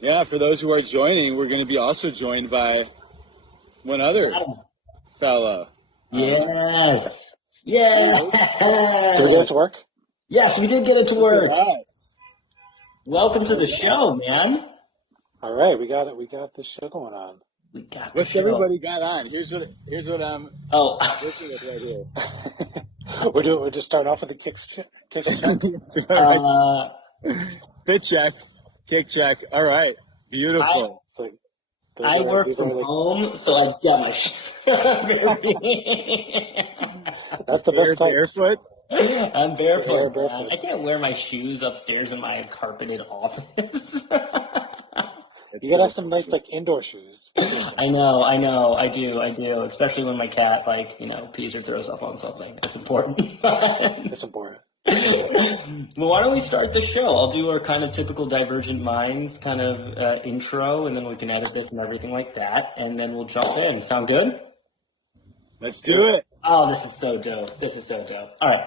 Yeah, for those who are joining, we're going to be also joined by one other fellow. Yes. Yes. Did we get it to work? Yes, we did get it to work. Yes. Welcome to the show, man. All right, we got it. We got this show going on. We got What's the show. everybody got on? Here's what I'm working with right here. We're just starting off with the kicks check. Fit check, kick check. All right, beautiful. I work from home, so I just got my That's the best type. Barefoot? I'm barefoot. Barefoot. I can't wear my shoes upstairs in my carpeted office. You gotta have some nice indoor shoes. I know, I do. Especially when my cat pees or throws up on something. It's important. It's important. Well, why don't we start the show? I'll do our kind of typical Divergent Minds kind of intro, and then we can edit this and everything like that, and then we'll jump in. Sound good? Let's do it. Oh, this is so dope. All right.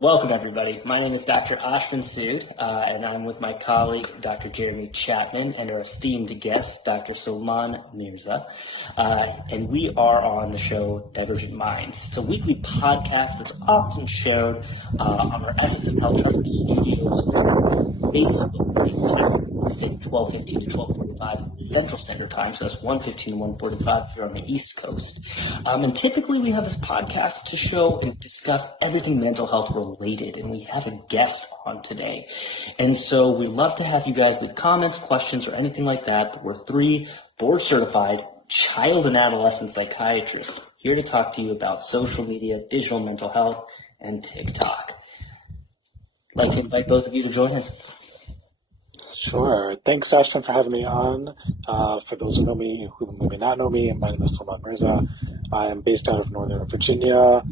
Welcome, everybody. My name is Dr. Ashwin Sood, and I'm with my colleague, Dr. Jeremy Chapman, and our esteemed guest, Dr. Salman Mirza. And we are on the show Divergent Minds. It's a weekly podcast that's often showed on our SSM Health Treffert Studios, based 12:15 to 12:45 Central Standard Time, so that's 1:15 to 1:45 if you're on the East Coast. And typically we have this podcast to show and discuss everything mental health related, and we have a guest on today. And so we love to have you guys leave comments, questions, or anything like that. But we're 3 board-certified child and adolescent psychiatrists here to talk to you about social media, digital mental health, and TikTok. I'd like to invite both of you to join in. Sure. Thanks, Ashton, for having me on. For those who know me, who may not know me, my name is Salman Mirza. I am based out of Northern Virginia,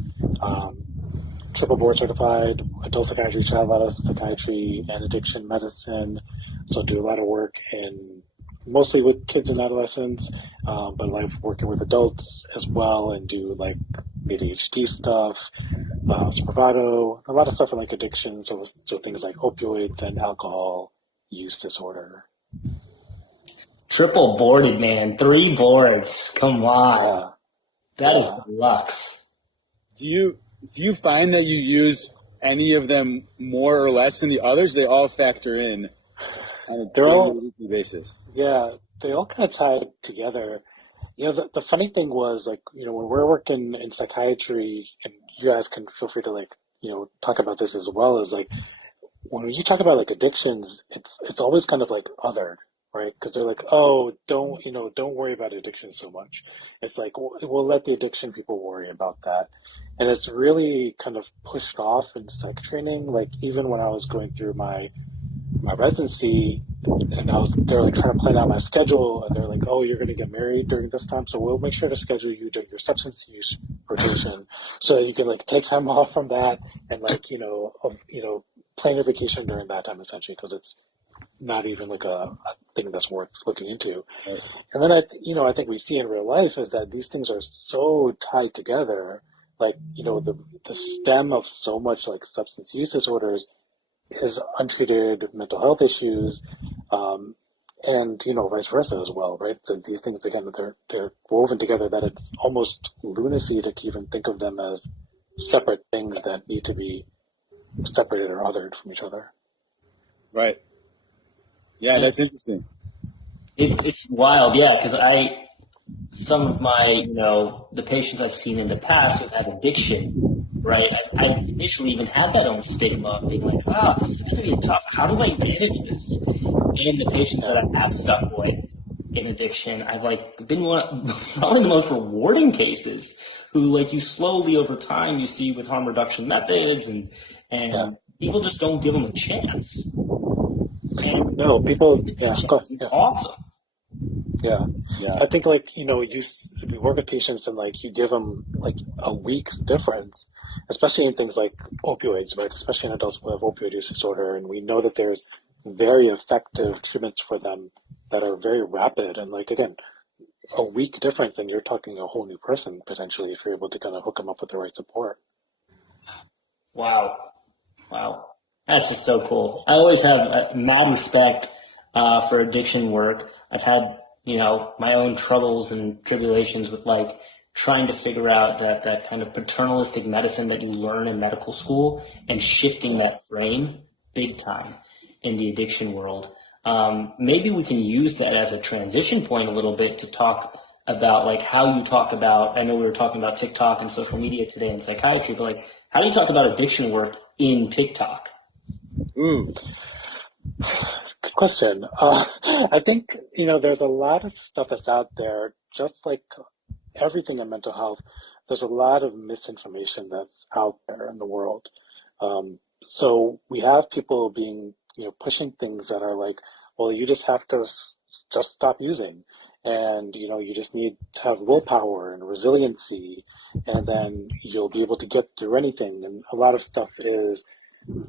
triple board certified, adult psychiatry, child adolescent psychiatry, and addiction medicine. So I do a lot of work mostly with kids and adolescents, but I like working with adults as well, and do ADHD stuff, Spravato, a lot of stuff in addiction, so things like opioids and alcohol use disorder. Triple boarded, man. 3 boards. Come on. Yeah. That is deluxe. Do you find that you use any of them more or less than the others? They all factor in on a daily basis. Yeah, they all kind of tie together. The funny thing was, when we're working in psychiatry, and you guys can feel free to talk about this as well, is when you talk about addictions, it's always kind of othered, right? Because they're oh, don't worry about addiction so much. It's we'll let the addiction people worry about that. And it's really kind of pushed off in psych training. Even when I was going through my residency, and they're trying to plan out my schedule, and they're oh, you're going to get married during this time, so we'll make sure to schedule you during your substance use rotation, so that you can take time off from that, and plan your vacation during that time, essentially, because it's not even a thing that's worth looking into. Right. And then I think we see in real life is that these things are so tied together. The stem of so much substance use disorders is untreated mental health issues, and vice versa as well, right? So these things, again, they're woven together that it's almost lunacy to even think of them as separate things that need to be separated or othered from each other. Right. Yeah, that's interesting. It's wild, yeah, because some of my, the patients I've seen in the past who've had addiction, right, I initially even had that own stigma of being wow, this is going to be tough. How do I manage this? And the patients that I have stuck with in addiction, I've been probably the most rewarding cases who you slowly over time you see with harm reduction methods and people just don't give them a chance. And no, people, it's awesome. Yeah. I think you work with patients and you give them a week's difference, especially in things like opioids, right? Especially in adults who have opioid use disorder, and we know that there's very effective treatments for them that are very rapid, and again, a week difference, and you're talking a whole new person potentially if you're able to kind of hook them up with the right support. Wow, that's just so cool. I always have mad respect for addiction work. I've had, my own troubles and tribulations with like trying to figure out that kind of paternalistic medicine that you learn in medical school and shifting that frame big time in the addiction world. Maybe we can use that as a transition point a little bit to talk about like how you talk about, I know we were talking about TikTok and social media today in psychiatry, but like how do you talk about addiction work in TikTok? Ooh. Good question. I think, there's a lot of stuff that's out there, just like everything in mental health. There's a lot of misinformation that's out there in the world. So we have people being, pushing things that are like, well, you just have to just stop using. And, you just need to have willpower and resiliency, and then you'll be able to get through anything. And a lot of stuff is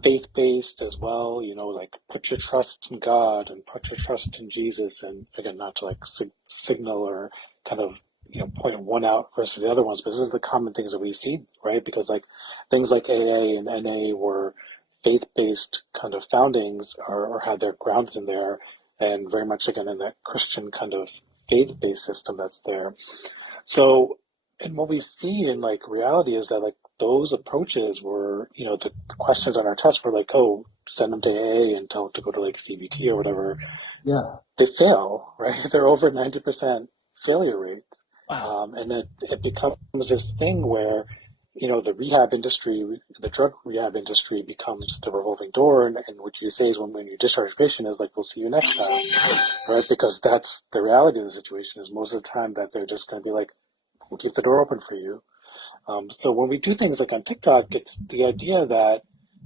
faith-based as well, like put your trust in God and put your trust in Jesus. And again, not to like signal or kind of, point one out versus the other ones, but this is the common things that we see, right? Because like things like AA and NA were faith-based kind of foundings or had their grounds in there, and very much again in that Christian kind of faith-based system that's there. So, and what we see in like reality is that like those approaches were, the questions on our test were like, oh, send them to AA and tell them to go to like CBT or whatever. Yeah. They fail, right? They're over 90% failure rate. Wow. And it becomes this thing where, the rehab industry, the drug rehab industry becomes the revolving door. And what you say is when you discharge a patient is like, we'll see you next time, right? Because that's the reality of the situation is most of the time that they're just going to be like, we'll keep the door open for you. So when we do things like on TikTok, it's the idea that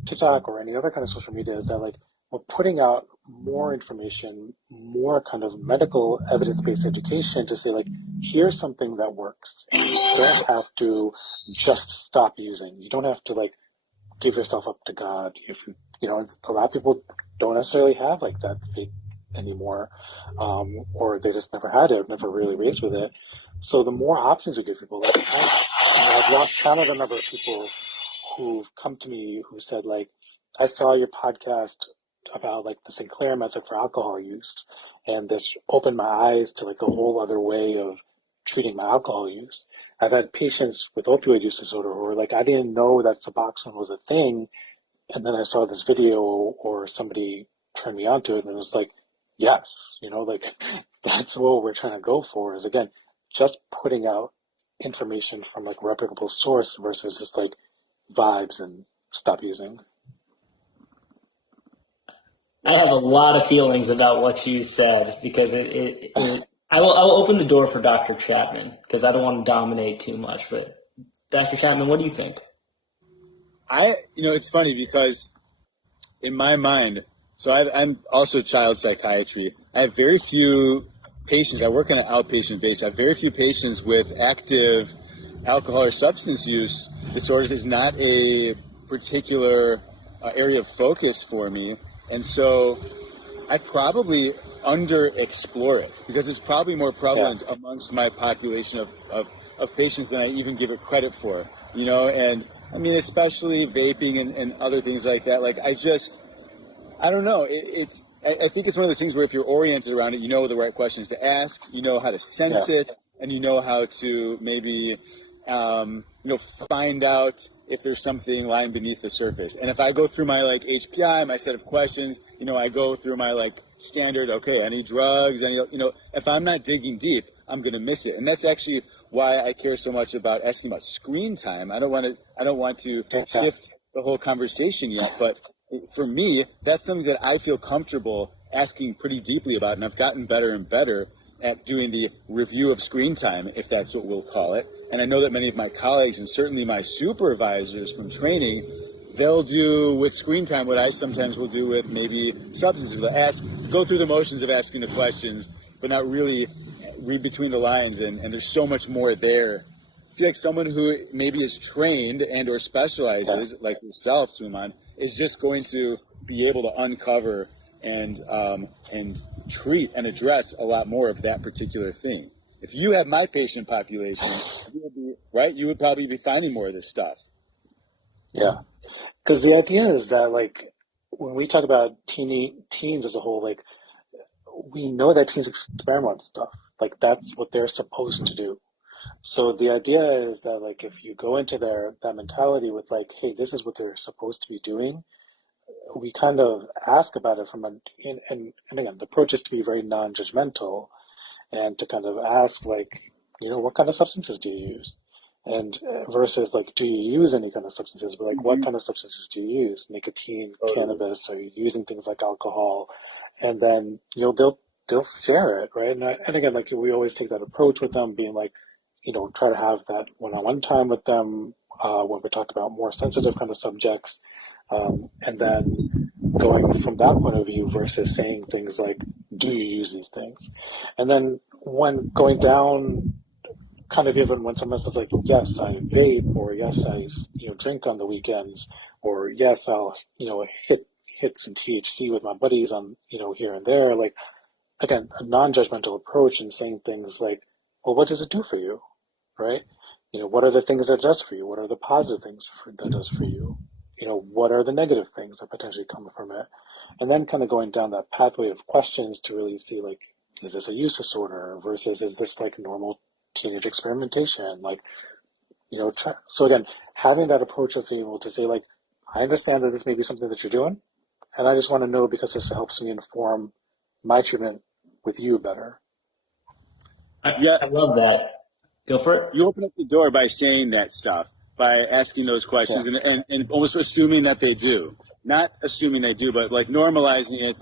TikTok or any other kind of social media is that like we're putting out more information, more kind of medical evidence-based education to say like, here's something that works. And you don't have to just stop using. You don't have to like give yourself up to God. If a lot of people don't necessarily have like that faith anymore, or they just never had it, never really raised with it. So the more options we give people, like I've lost count of the number of people who've come to me who said like, I saw your podcast about like the Sinclair method for alcohol use, and this opened my eyes to like a whole other way of treating my alcohol use. I've had patients with opioid use disorder who were like, I didn't know that Suboxone was a thing, and then I saw this video or somebody turned me onto it, and it was like, yes, like that's what we're trying to go for is again, just putting out information from like a reputable source versus just like vibes and stop using. I have a lot of feelings about what you said because I will open the door for Dr. Chapman because I don't want to dominate too much. But Dr. Chapman, what do you think? It's funny because in my mind, so I'm also child psychiatry. I have very few patients. I work on an outpatient basis. I have very few patients with active alcohol or substance use disorders. Is not a particular area of focus for me. And so I probably underexplore it because it's probably more prevalent amongst my population of patients than I even give it credit for, and I mean, especially vaping and other things like that. Like, I don't know. I think it's one of those things where if you're oriented around it, you know the right questions to ask, you know how to sense it, and you know how to maybe, find out if there's something lying beneath the surface. And if I go through my like HPI, my set of questions, I go through my like standard, okay, any drugs, if I'm not digging deep, I'm going to miss it. And that's actually why I care so much about asking about screen time. I don't want to shift the whole conversation yet, but for me, that's something that I feel comfortable asking pretty deeply about, and I've gotten better and better at doing the review of screen time, if that's what we'll call it. And I know that many of my colleagues and certainly my supervisors from training, they'll do with screen time what I sometimes will do with maybe substances. They'll go through the motions of asking the questions, but not really read between the lines, and there's so much more there. I feel like someone who maybe is trained and or specializes, like yourself, Suman, is just going to be able to uncover and treat and address a lot more of that particular thing. If you had my patient population, you would probably be finding more of this stuff. Yeah, because the idea is that like when we talk about teens as a whole, like we know that teens experiment on stuff. Like that's what they're supposed to do. So the idea is that like if you go into that mentality with like, hey, this is what they're supposed to be doing, we kind of ask about it and again, the approach is to be very non-judgmental and to kind of ask like, what kind of substances do you use? And versus like, do you use any kind of substances? But like, what kind of substances do you use? Nicotine, cannabis, are you using things like alcohol? And then, they'll share it, right? And again, like we always take that approach with them, being like, try to have that one-on-one time with them when we talk about more sensitive kind of subjects. And then going from that point of view versus saying things like, do you use these things? And then when going down, kind of even when someone says like, yes, I vape, or yes, I drink on the weekends, or yes, I'll hit some THC with my buddies on here and there. Like again, a non-judgmental approach and saying things like, well, what does it do for you, right? What are the things that it does for you? What are the positive things that it does for you? What are the negative things that potentially come from it? And then kind of going down that pathway of questions to really see like, is this a use disorder versus is this like normal teenage experimentation? Like, so again, having that approach of being able to say like, I understand that this may be something that you're doing, and I just want to know because this helps me inform my treatment with you better. I love that. Go for it. You open up the door by saying that stuff, by asking those questions, and almost assuming that they do. Not assuming they do, but like normalizing it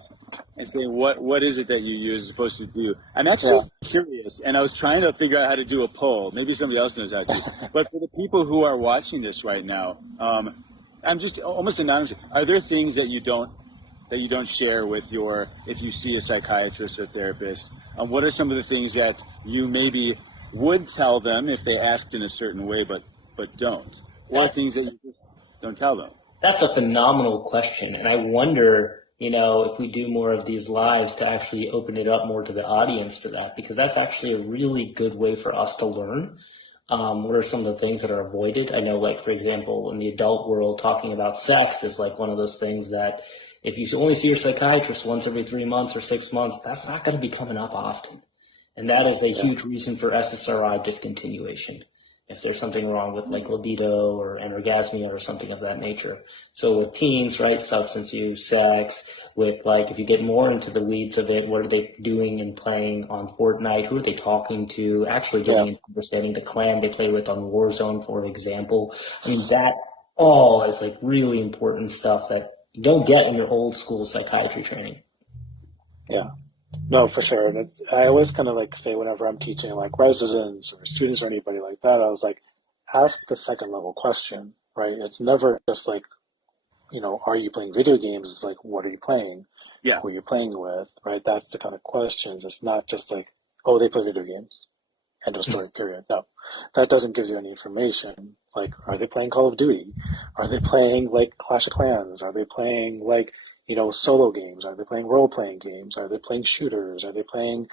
and saying what is it that you use as opposed to do. I'm actually curious, and I was trying to figure out how to do a poll. Maybe somebody else knows how to. But for the people who are watching this right now, I'm just almost anonymous. Are there things that you don't share with if you see a psychiatrist or therapist? What are some of the things that you maybe would tell them if they asked in a certain way, but don't? Or things that you just don't tell them? That's a phenomenal question. And I wonder, if we do more of these lives to actually open it up more to the audience for that, because that's actually a really good way for us to learn. What are some of the things that are avoided? I know, like, for example, in the adult world, talking about sex is like one of those things that if you only see your psychiatrist once every 3 months or 6 months, that's not going to be coming up often. And that is a huge reason for SSRI discontinuation. If there's something wrong with like libido or anorgasmia or something of that nature. So with teens, right, substance use, sex, with like if you get more into the weeds of it, what are they doing and playing on Fortnite? Who are they talking to? Actually getting and understanding the clan they play with on Warzone, for example. I mean, that all is like really important stuff that you don't get in your old school psychiatry training. Yeah. No, for sure. And I always kind of like say whenever I'm teaching like residents or students or anybody like that, I was like, ask the second level question, right? It's never just like, are you playing video games? It's like, what are you playing? Yeah. Who are you playing with, right? That's the kind of questions. It's not just like, oh, they play video games. End of story, period. No, that doesn't give you any information. Like, are they playing Call of Duty? Are they playing like Clash of Clans? Are they playing like, solo games? Are they playing role-playing games? Are they playing shooters? Are they playing,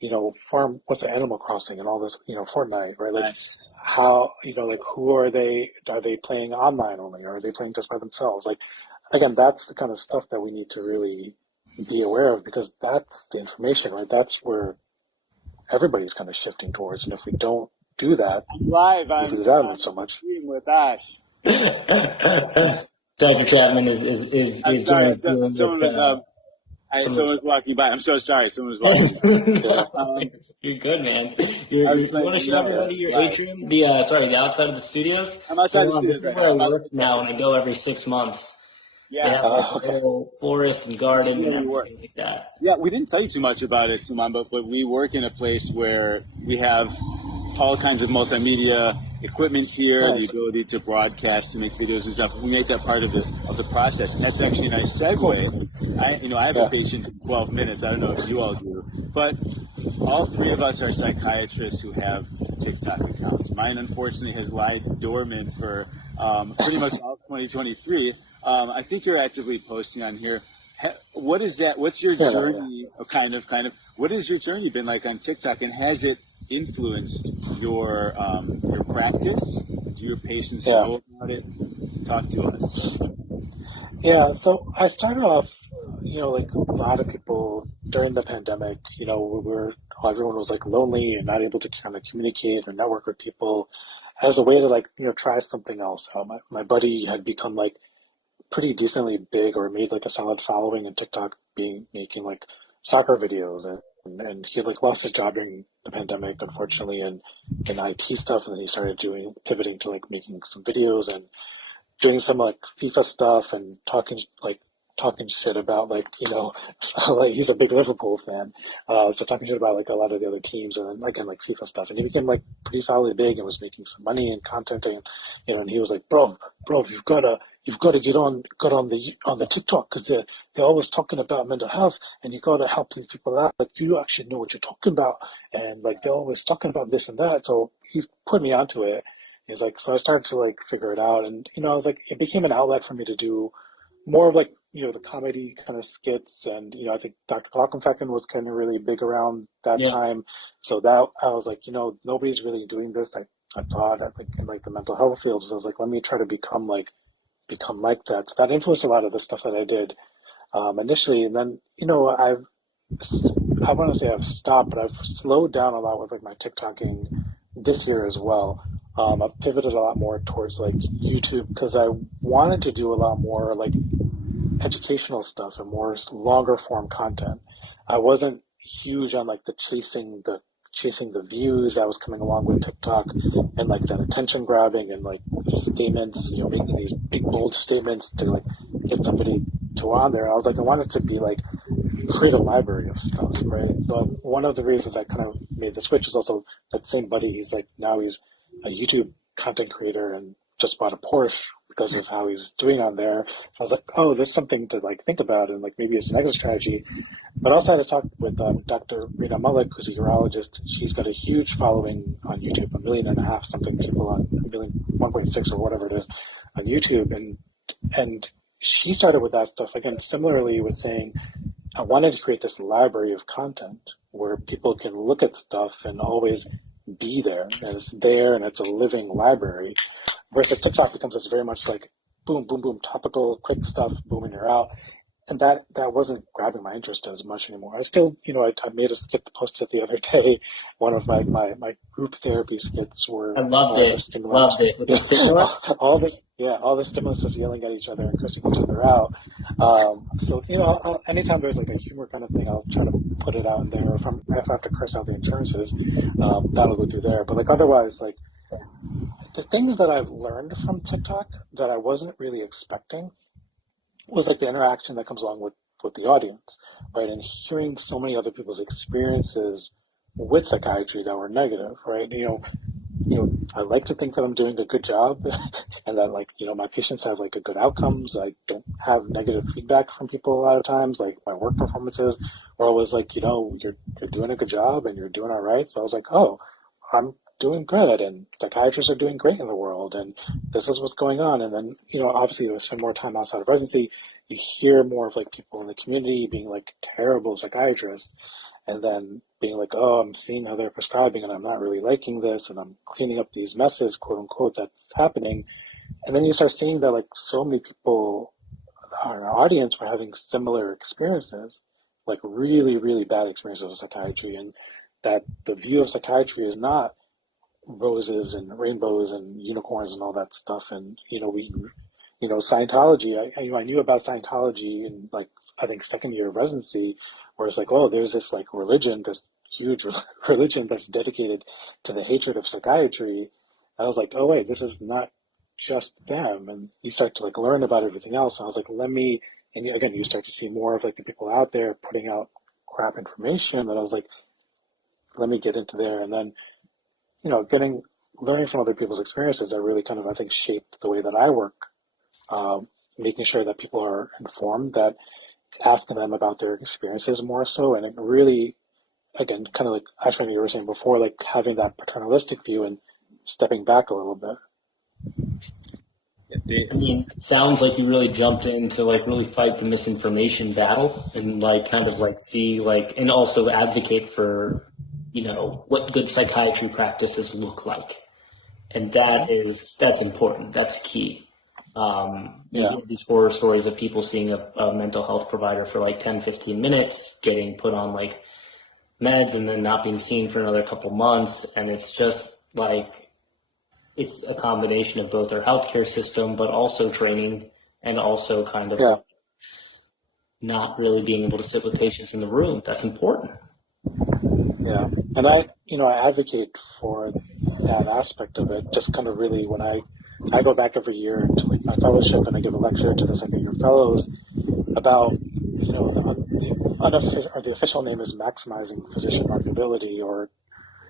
what's the Animal Crossing and all this, Fortnite, right? Like, Nice. how, like, who are they playing online only? Or are they playing just by themselves? Like, again, that's the kind of stuff that we need to really be aware of because that's the information, right? That's where everybody's kind of shifting towards. And if we don't do that, we lose out on so much. With Ash. Dr. Chapman is I'm sorry. Someone was walking by. I'm so sorry. Someone was walking by. You're good, man. You want to show everybody your atrium? The outside of the studios? I'm outside the studios. This is where I work now, and I go every 6 months. Yeah. They have a little forest and garden and everything like that. Yeah, we didn't tell you too much about it, Suman, but we work in a place where we have all kinds of multimedia equipment here, the ability to broadcast and make videos and stuff. We make that part of the process, and that's actually a nice segue. I have a patient in 12 minutes. I don't know if you all do, but all three of us are psychiatrists who have TikTok accounts. Mine, unfortunately, has lied dormant for pretty much all 2023. I think you're actively posting on here. What is that? What's your journey? Kind of. What has your journey been like on TikTok, and has it influenced your practice? Do your patients know about it? Talk to us. Yeah, so I started off, like a lot of people during the pandemic, everyone was like lonely and not able to kind of communicate or network with people as a way to like, try something else out. My buddy had become like pretty decently big or made like a solid following in TikTok, making like soccer videos, and he like lost his job during the pandemic, unfortunately, and in IT stuff, and then he started pivoting to like making some videos and doing some like FIFA stuff and talking shit about like like he's a big Liverpool fan, so talking shit about like a lot of the other teams and then again like FIFA stuff, and he became like pretty solidly big and was making some money and content, and and he was like, bro, you've got to get on the TikTok, because they're always talking about mental health, and you got to help these people out. Like, you actually know what you're talking about, and like they're always talking about this and that. So he's put me onto it. He's like, so I started to like figure it out, and I was like, it became an outlet for me to do more of like the comedy kind of skits, and I think Dr. Falkenfecken was kind of really big around that time. So that I was like, nobody's really doing this. I thought I think in like the mental health field. So I was like, let me try to become like that. So that influenced a lot of the stuff that I did initially, and then I want to say I've stopped, but I've slowed down a lot with like my TikToking this year as well. I've pivoted a lot more towards like YouTube, because I wanted to do a lot more like educational stuff and more longer form content. I wasn't huge on like the chasing the views that was coming along with TikTok, and like that attention grabbing and like statements, making these big bold statements to like get somebody to on there. I was like, I wanted to be like create a library of stuff, right? So one of the reasons I kind of made the switch is also that same buddy. He's a YouTube content creator and just bought a Porsche because of how he's doing on there. So I was like, oh, there's something to like think about, and like maybe it's an exit strategy. But I also had to talk with Dr. Rita Malik, who's a urologist. She's got a huge following on YouTube, 1.5 million something people on 1.6 or whatever it is on YouTube, and she started with that stuff again, similarly with saying, I wanted to create this library of content where people can look at stuff and always be there, and it's there, and it's a living library. Versus TikTok becomes this very much like boom, boom, boom, topical, quick stuff, boom, and you're out. And that wasn't grabbing my interest as much anymore. I still, I made a skit, posted the other day. One of my group therapy skits were I loved it with the stimulus. all the stimulus is yelling at each other and cursing each other out. So anytime there's like a humor kind of thing, I'll try to put it out in there. If I have to curse out the insurances, that'll go through there. But like otherwise, like the things that I've learned from TikTok that I wasn't really expecting was like the interaction that comes along with the audience, right? And hearing so many other people's experiences with psychiatry that were negative, right? I like to think that I'm doing a good job and that like, my patients have like a good outcomes. I don't have negative feedback from people a lot of times, like my work performances, or always like, you're doing a good job and you're doing all right. So I was like, oh, I'm doing good, and psychiatrists are doing great in the world, and this is what's going on. And then, obviously, we spend more time outside of residency. You hear more of like people in the community being like terrible psychiatrists, and then being like, oh, I'm seeing how they're prescribing, and I'm not really liking this, and I'm cleaning up these messes, quote unquote, that's happening. And then you start seeing that like so many people in our audience were having similar experiences, like really, really bad experiences with psychiatry, and that the view of psychiatry is not roses and rainbows and unicorns and all that stuff. And Scientology, I knew about Scientology in like I think second year of residency, where it's like, oh, there's this like religion, this huge religion that's dedicated to the hatred of psychiatry. And I was like, oh wait, this is not just them. And you start to like learn about everything else. And I was like, and again, you start to see more of like the people out there putting out crap information. And I was like, let me get into there. And then learning from other people's experiences that really kind of, I think, shaped the way that I work, making sure that people are informed, that asking them about their experiences more so, and it really, again, kind of like, actually, you were saying before, like having that paternalistic view and stepping back a little bit. I mean, it sounds like you really jumped in to like really fight the misinformation battle and like kind of like see like, and also advocate for what good psychiatry practices look like. And that's important. That's key. You hear these horror stories of people seeing a mental health provider for like 10, 15 minutes, getting put on like meds and then not being seen for another couple months. And it's just like, it's a combination of both our healthcare system, but also training and also kind of not really being able to sit with patients in the room. That's important. Yeah. And I advocate for that aspect of it, just kind of really when I go back every year to like my fellowship and I give a lecture to the second year fellows about, the official name is maximizing physician marketability, or,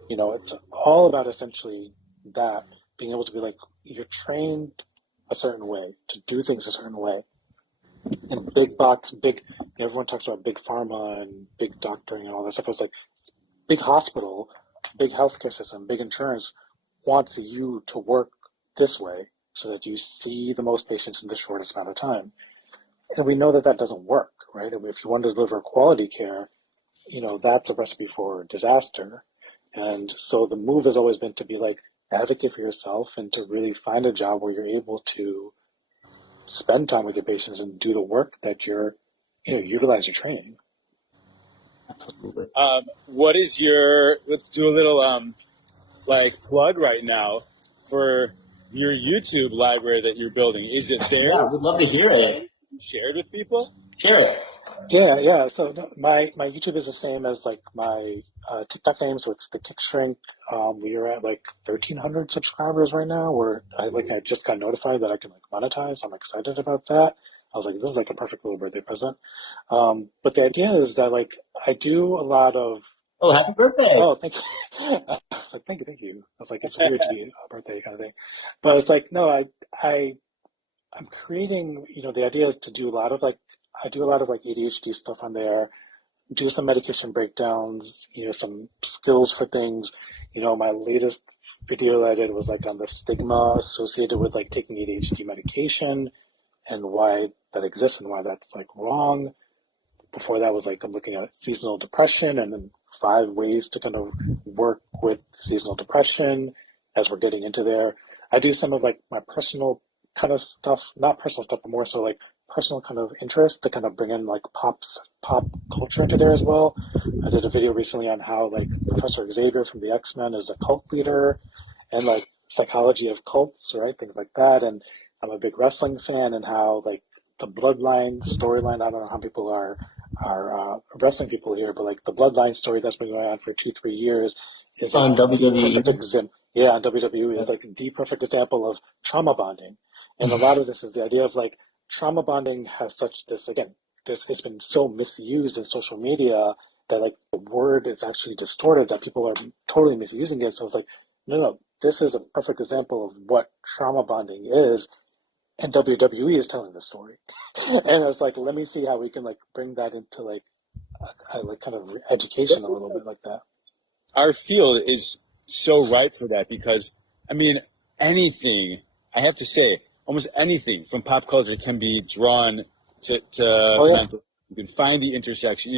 it's all about essentially that, being able to be like, you're trained a certain way to do things a certain way. And everyone talks about big pharma and big doctoring and all that stuff. It's like big hospital, big healthcare system, big insurance wants you to work this way so that you see the most patients in the shortest amount of time. And we know that that doesn't work, right? I mean, if you want to deliver quality care, that's a recipe for disaster. And so the move has always been to be like, advocate for yourself and to really find a job where you're able to spend time with your patients and do the work that utilize your training. Absolutely. What is let's do a little plug right now for your YouTube library that you're building. Is it there? Yeah, I would love to hear it. Shared with people? Sure. Yeah. So my YouTube is the same as like my TikTok name, so it's the Kick Shrink. We are at like 1,300 subscribers right now. I just got notified that I can like monetize. I'm excited about that. I was like, this is like a perfect little birthday present. But the idea is that like I do a lot of. Oh, happy birthday! Oh, thank you. I was like, thank you. I was like, it's weird to be a birthday kind of thing, but it's like no, I'm creating. The idea is to do a lot of like. I do a lot of like ADHD stuff on there, do some medication breakdowns, some skills for things. My latest video that I did was like on the stigma associated with like taking ADHD medication and why that exists and why that's like wrong. Before that was like I'm looking at seasonal depression and then 5 ways to kind of work with seasonal depression as we're getting into there. I do some of like my personal kind of stuff, not personal stuff, but more so like personal kind of interest to kind of bring in like pop culture into there as well. I did a video recently on how like Professor Xavier from the X-Men is a cult leader and like psychology of cults, right? Things like that. And I'm a big wrestling fan and how like the bloodline storyline, I don't know how people are wrestling people here, but like the bloodline story that's been going on for 2-3 years is on like WWE. on WWE is like the perfect example of trauma bonding. And a lot of this is the idea of like trauma bonding has this has been so misused in social media that like the word is actually distorted, that people are totally misusing it. So it's like, no, this is a perfect example of what trauma bonding is, and WWE is telling the story. And it's like, let me see how we can like bring that into like kind of education a little bit like that. Our field is so ripe for that because, I mean, anything, I have to say, almost anything from pop culture can be drawn to mental. You can find the intersection.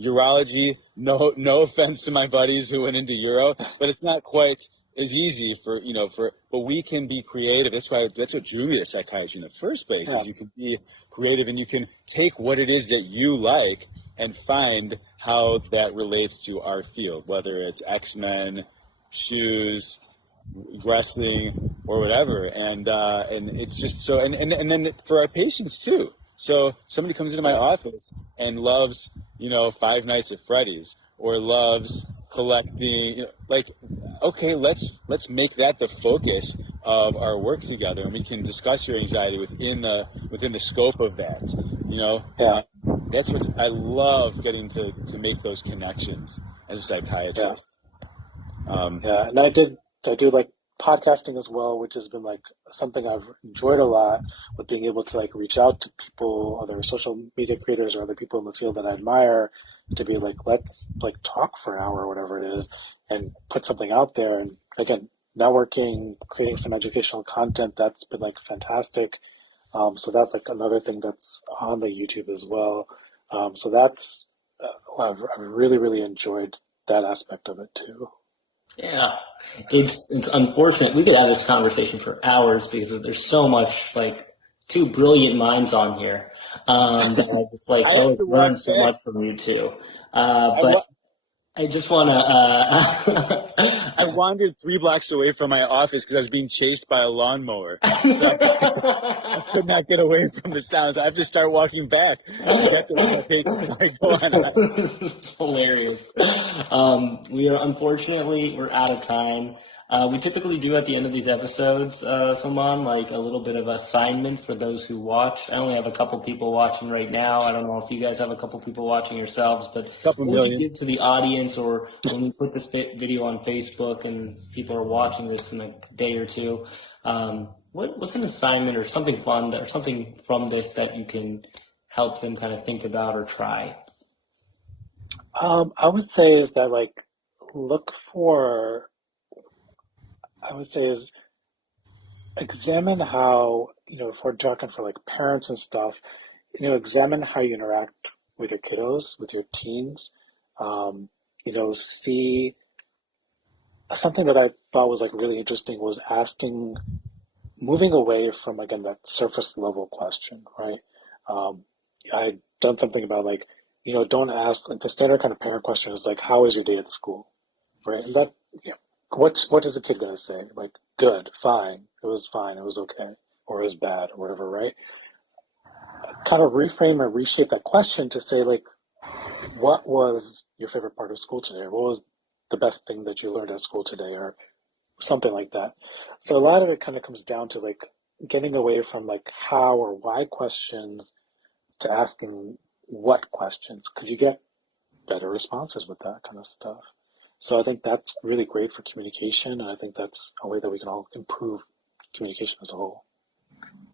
Urology, no offense to my buddies who went into Euro, but it's not quite as easy but we can be creative. That's what drew me to psychiatry in the first place, is you can be creative and you can take what it is that you like and find how that relates to our field, whether it's X-Men, shoes, wrestling, or whatever, and it's just so, and then for our patients too. So somebody comes into my office and loves, Five Nights at Freddy's, or loves collecting, okay, let's make that the focus of our work together, and we can discuss your anxiety within the scope of that. That's what I love, getting to make those connections as a psychiatrist. And I do like podcasting as well, which has been like something I've enjoyed a lot, with being able to like reach out to people, other social media creators or other people in the field that I admire, to be like, let's like talk for an hour or whatever it is and put something out there. And again, networking, creating some educational content, that's been like fantastic. So that's like another thing that's on the YouTube as well. So that's I've really, really enjoyed that aspect of it too. Yeah, it's unfortunate. We could have this conversation for hours because there's so much like two brilliant minds on here. That I just like learned so much from you two. But I just want to. I wandered 3 blocks away from my office because I was being chased by a lawnmower. So I could not get away from the sounds. I have to start walking back. This is hilarious. Unfortunately, we're out of time. We typically do at the end of these episodes, Soman, like a little bit of assignment for those who watch. I only have a couple people watching right now. I don't know if you guys have a couple people watching yourselves, but what would you give to the audience, or when we put this video on Facebook and people are watching this in a day or two, what's an assignment or something fun or something from this that you can help them kind of think about or try? I would say is that examine how, if we're talking for parents and stuff, examine how you interact with your kiddos, with your teens. See something that I thought was really interesting was moving away from, again, that surface level question, right? I'd done something about don't ask, the standard kind of parent question is how is your day at school, right? And that, what is a kid going to say? Good, fine, it was okay, or it was bad, or whatever, right? Kind of reframe or reshape that question to say, what was your favorite part of school today? What was the best thing that you learned at school today, or something like that? So a lot of it kind of comes down to getting away from how or why questions to asking what questions, because you get better responses with that kind of stuff. So I think that's really great for communication, and I think that's a way that we can all improve communication as a whole.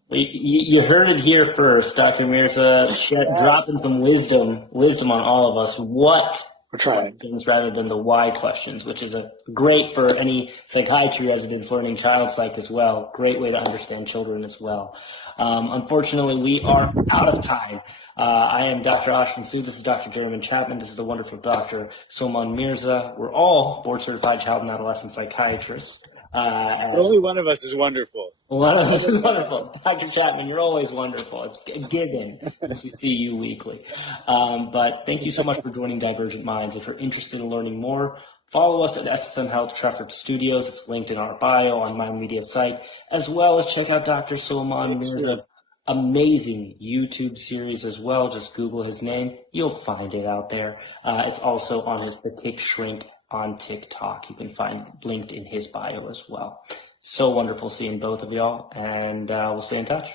You heard it here first, Dr. Mirza, dropping some wisdom on all of us. What questions rather than the why questions, which is great for any psychiatry residents learning child psych as well. Great way to understand children as well. Unfortunately, we are out of time. I am Dr. Ashwin Sood. This is Dr. Jeremy Chapman. This is the wonderful Dr. Soman Mirza. We're all board-certified child and adolescent psychiatrists. Only one of us is wonderful. One of us is wonderful. Dr. Chapman, you're always wonderful. It's a given as we see you weekly. But thank you so much for joining Divergent Minds. If you're interested in learning more, follow us at SSM Health Treffert Studios. It's linked in our bio on my media site, as well as check out Dr. Soman Mirza's amazing YouTube series as well. Just Google his name. You'll find it out there. It's also on his The Tick Shrink on TikTok. You can find linked in his bio as well. So wonderful seeing both of y'all, and we'll stay in touch.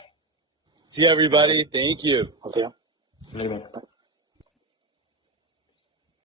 See you, everybody. Thank you. I'll see you. Later.